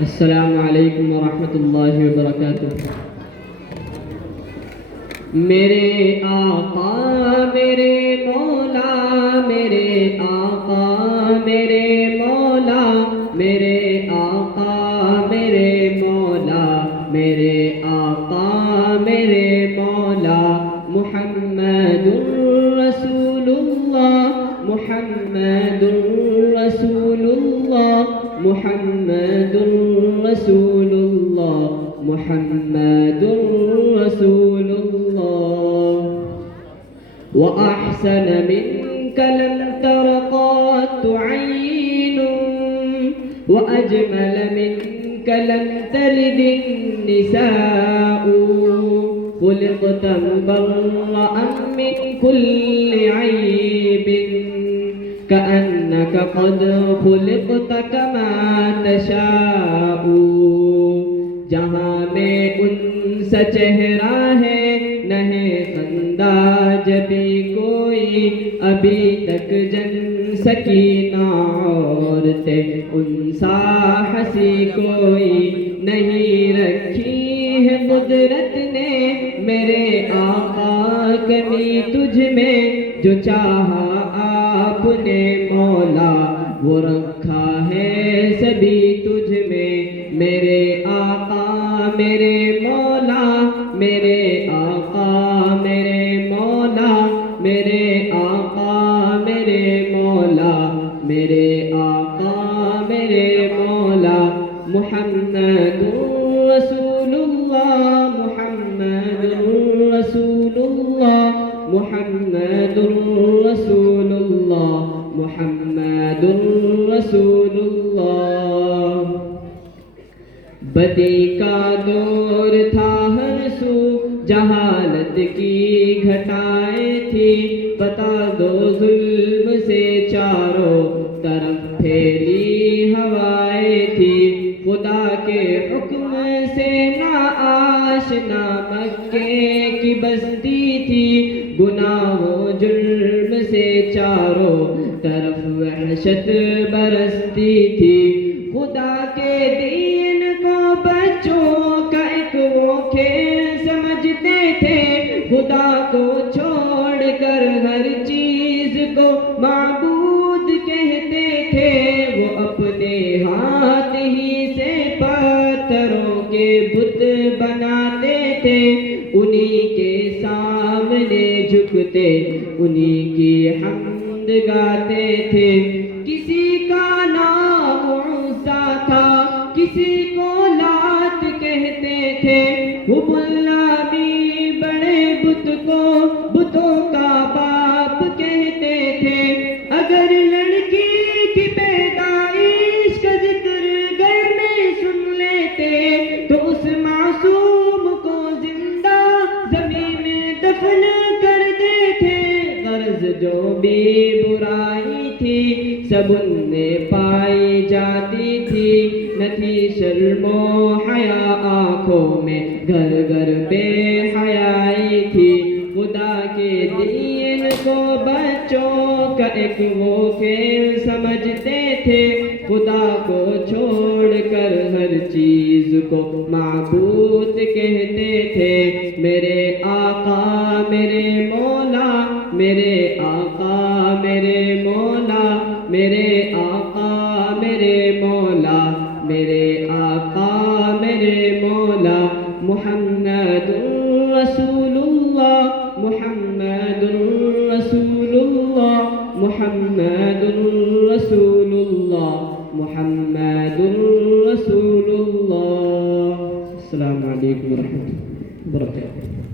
السلام علیکم ورحمۃ اللہ وبرکاتہ۔ میرے آقا میرے مولا، میرے آقا میرے مولا، میرے آقا میرے مولا، میرے آقا میرے مولا، محمد رسول اللہ، محمد رسول اللہ، محمد رسول اللہ، محمد رسول اللہ۔ وأحسن منك لم تر قط عين، وأجمل منك لم تلد النساء، خلقت مبرأ من كل عيب، كأنك قد خلقت كما تشاء۔ جہاں میں ان سا چہرہ ہے نہ ہے خندہ جبھی کوئی، ابھی تک جن سکی نہ عورتیں ان سا ہنسی کوئی، نہیں رکھی ہے قدرت نے میرے آقا کمی تجھ میں، جو چاہا آپ نے مولا وہ رکھا ہے سبھی تجھ میں۔ میرے آقا میرے مولا، میرے آقا میرے مولا، میرے آقا میرے مولا، میرے آقا میرے مولا، محمد رسول اللہ، محمد رسول اللہ، محمد رسول اللہ، محمد رسول اللہ۔ بدی کا دور تھا ہر سو، جہالت کی گھٹائیں تھی، بتا دو ظلم سے چاروں طرف پھیلی ہوائیں تھی، خدا کے حکم سے نا آشنا مکے کی بستی تھی، گناہ و جرم سے چاروں طرف وحشت برستی تھی، خدا کے دین کو بچوں کا ایک وہ کھیل سمجھتے تھے، خدا کو چھوڑ کر ہر چیز کو معبود کہتے تھے، وہ اپنے ہاتھ ہی سے پتھروں کے بت بناتے تھے، انہی کے سامنے جھکتے انہی کی حمد گاتے تھے۔ کسی کا نام عزا تھا، کسی کو لات کہتے تھے، حب اللہ بھی بڑے بت کو بتوں کا باپ کہتے تھے، اگر لڑکی کی پیدائش کا ذکر گھر میں سن لیتے تو اس معصوم کو زندہ زمین میں دفن کر دیتے، غرض جو بھی برائی تھی سب ان میں پائی جاتی تھی، نہ تھی شرم و حیا آنکھوں میں، گھر گھر بے حیائی تھی، خدا کے دین کو بچوں کا ایک وہ کھیل سمجھتے تھے، خدا کو چھوڑ کر ہر چیز کو معبود کہتے تھے۔ میرے آقا میرے مولا، میرے آقا میرے مولا، میرے آقا میرے مولا، میرے آقا میرے مولا، محمد رسول اللہ، محمد رسول اللہ، محمد رسول اللہ، محمد رسول اللہ۔ السلام علیکم ورحمۃ اللہ وبرکاتہ۔